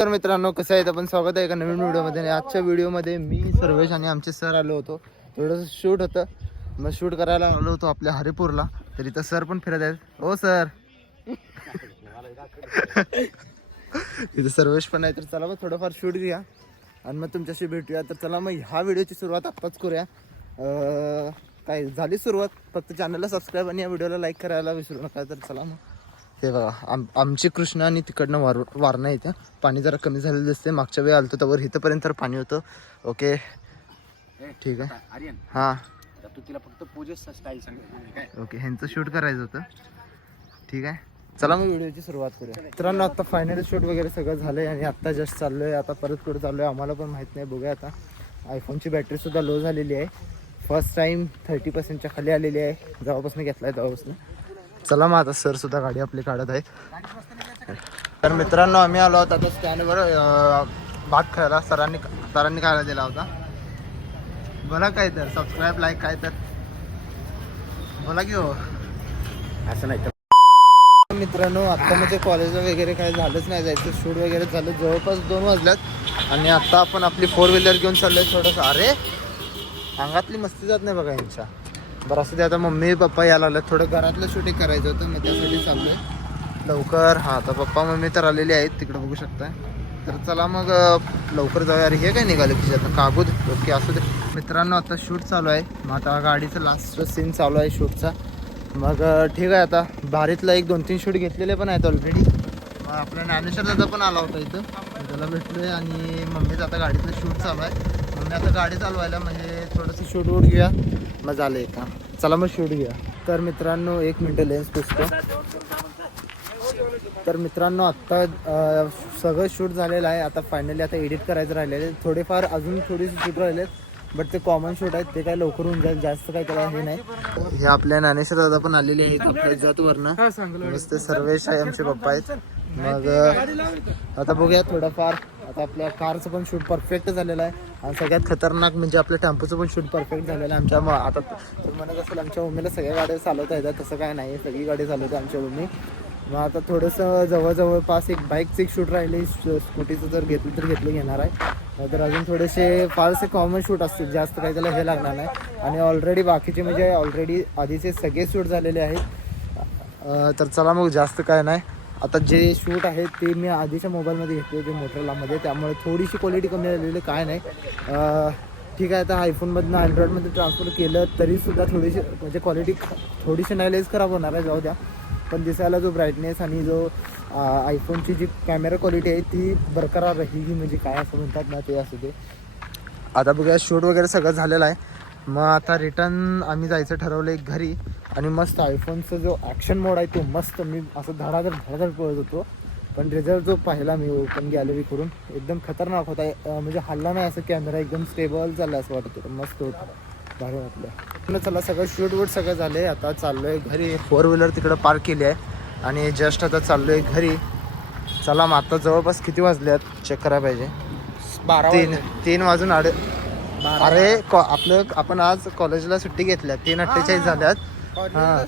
तर मित्रांनो कसं आहे आपण स्वागत आहे एका नवीन व्हिडिओमध्ये. आजच्या व्हिडिओमध्ये मी सर्वेश आणि आमचे सर आलो होतो. थोडंसं शूट होतं, मग शूट करायला आलो होतो आपल्या हरिपूरला. तर इथं सर पण फिरत आहेत. हो सर. इथं सर्वेश पण आहे. तर चला मग थोडंफार शूट घ्या आणि मग तुमच्याशी भेटूया. तर चला मग ह्या व्हिडिओची सुरुवात आत्ताच करूया. काय झाली सुरुवात, फक्त चॅनलला सबस्क्राईब आणि या व्हिडिओला लाईक करायला विसरू नका. तर चला मग हे बघा आमची कृष्णा आणि तिकडनं वारणा येते. पाणी जरा कमी झालेलं दिसते. मागच्या वेळी आलतो त्यावर इथंपर्यंत पाणी होतं. ओके ठीक आहे. हां तू तिला फक्त पूजेचं स्टाईल सांग. ओके, ह्यांचं शूट करायचं होतं. ठीक आहे, चला मग व्हिडिओची सुरुवात करूया. मित्रांनो आता फायनल शूट वगैरे सगळं झालं आहे आणि आत्ता जस्ट चाललो आहे. आता परत कुठं चाललो आहे आम्हाला पण माहीत नाही. बघूया आता. आयफोनची बॅटरीसुद्धा लो झालेली आहे. फर्स्ट टाईम 30%च्या खाली आलेली आहे. जेव्हापासून घेतला आहे तेव्हापासून. चला मग आता सर सुद्धा गाडी आपली काढत आहेत. तर मित्रांनो आम्ही आलो होतो आता स्टँडवर भात खायला. सरांनी खायला दिला होता. बोला काय तर सबस्क्राईब लाईक काय तर बोला की हो. असं नाही तर मित्रांनो आता म्हणजे कॉलेजला वगैरे काय झालंच नाही. जायचं शूट वगैरे झालं. जवळपास 2 वाजल्यात आणि आता आपण आपली 4 व्हीलर घेऊन चाललोय. थोडंसं अरे अंगातली मस्ती जात नाही बघा यांच्या. बरं असं ते आता मम्मी पप्पा यायला लागले. थोडं घरातलं शूटिंग करायचं होतं, मग त्यासाठी चाललोय लवकर. हां आता पप्पा मम्मी तर आलेली आहेत तिकडे बघू शकता. तर चला मग लवकर जाऊया. अरे हे काय निघाले तिथे आता कागद. ओके असू दे. मित्रांनो आता शूट चालू आहे. मग आता गाडीचं लास्ट सीन चालू आहे शूटचा. मग ठीक आहे. आता बारीतला 1-2-3 शूट घेतलेले पण आहेत ऑलरेडी. मग आपला ज्ञानेश्वर दादा पण आला होता इथं, त्याला भेटलो आहे. आणि मम्मीचं आता गाडीतलं शूट चालू आहे. मम्मी आता गाडी चालवायला म्हणजे थोडंसं शूट वूट घेऊया. मग झालं आहे का, चला मग शूट घ्या. तर मित्रांनो 1 मिनटं लेन्स पुसतो. तर मित्रांनो आत्ता सगळं शूट झालेलं आहे. आता फायनली आता एडिट करायचं राहिलेले थोडेफार, अजून थोडीशी शूट राहिले. बट ते कॉमन शूट आहेत, ते काय लवकर होऊन जाईल. जास्त काही त्याला हे नाही. हे आपल्या ज्ञानेश्वर दादा पण आलेले आहेत आपल्या जतवरनं. मस्त सर्वेश आहे, आमचे पप्पा आहेत. मग आता बघूया थोडंफार. आता आपल्या कारचं पण शूट परफेक्ट झालेलं आहे. आणि सगळ्यात खतरनाक म्हणजे आपल्या टेम्पोचं पण शूट परफेक्ट झालेलं आहे. आमच्या आता तुम्ही म्हणत असेल आमच्या मम्मीला सगळ्या गाड्या चालवता येतात, तसं काय नाही. सगळी गाडी चालवते आमच्या मम्मी. मग आता थोडंसं जवळपास एक बाईकचं एक शूट राहिले. स्कूटीचं जर घेतलं घेणार आहे. तर अजून थोडेसे फारसे कॉमन शूट असतील, जास्त काही त्याला हे लागणार नाही. आणि ऑलरेडी बाकीचे म्हणजे ऑलरेडी आधीचे सगळे शूट झालेले आहेत. तर चला मग जास्त काय नाही. आता जे शूट आहे ते मी आधीच्या मोबाईलमध्ये घेतले होते मोटरोलामध्ये, त्यामुळे थोडीशी क्वालिटी कमी झालेली काय नाही. ठीक आहे. आता आयफोनमधनं अँड्रॉईडमध्ये ट्रान्सफर केलं तरीसुद्धा थोडीशी म्हणजे क्वालिटी थोडीशी नाईलेज खराब होणार आहे, जाऊ द्या. पण दिसायला जो ब्राईटनेस आणि जो आयफोनची जी कॅमेरा क्वालिटी आहे ती बरकरार राहिली, म्हणजे काय असं म्हणतात ना, ते असू दे. आता बघूया शूट वगैरे सगळं झालेलं आहे. मग आता रिटर्न आम्ही जायचं ठरवलं एक घरी. आणि मस्त आयफोनचा जो ॲक्शन मोड आहे तो मस्त मी असं धडाधड पळत होतो. पण रिझल्ट जो पाहिला मी ओपन गॅलरी करून एकदम खतरनाक होता. म्हणजे हल्ला नाही असं, कॅमेरा एकदम स्टेबल चालला असं वाटत होतं. मस्त होतं, भारी वाटलं. चला सगळं शूट वूट सगळं झालं आहे. आता चाललो आहे घरी. 4 व्हीलर तिकडं पार्क केली आहे आणि जस्ट आता चाललो आहे घरी. चला मग आता जवळपास किती वाजले आहेत चेक करायला पाहिजे. 3 वाजून अरे आपण आज कॉलेजला सुट्टी घेतल्या. 3:48 झाल्यात. हां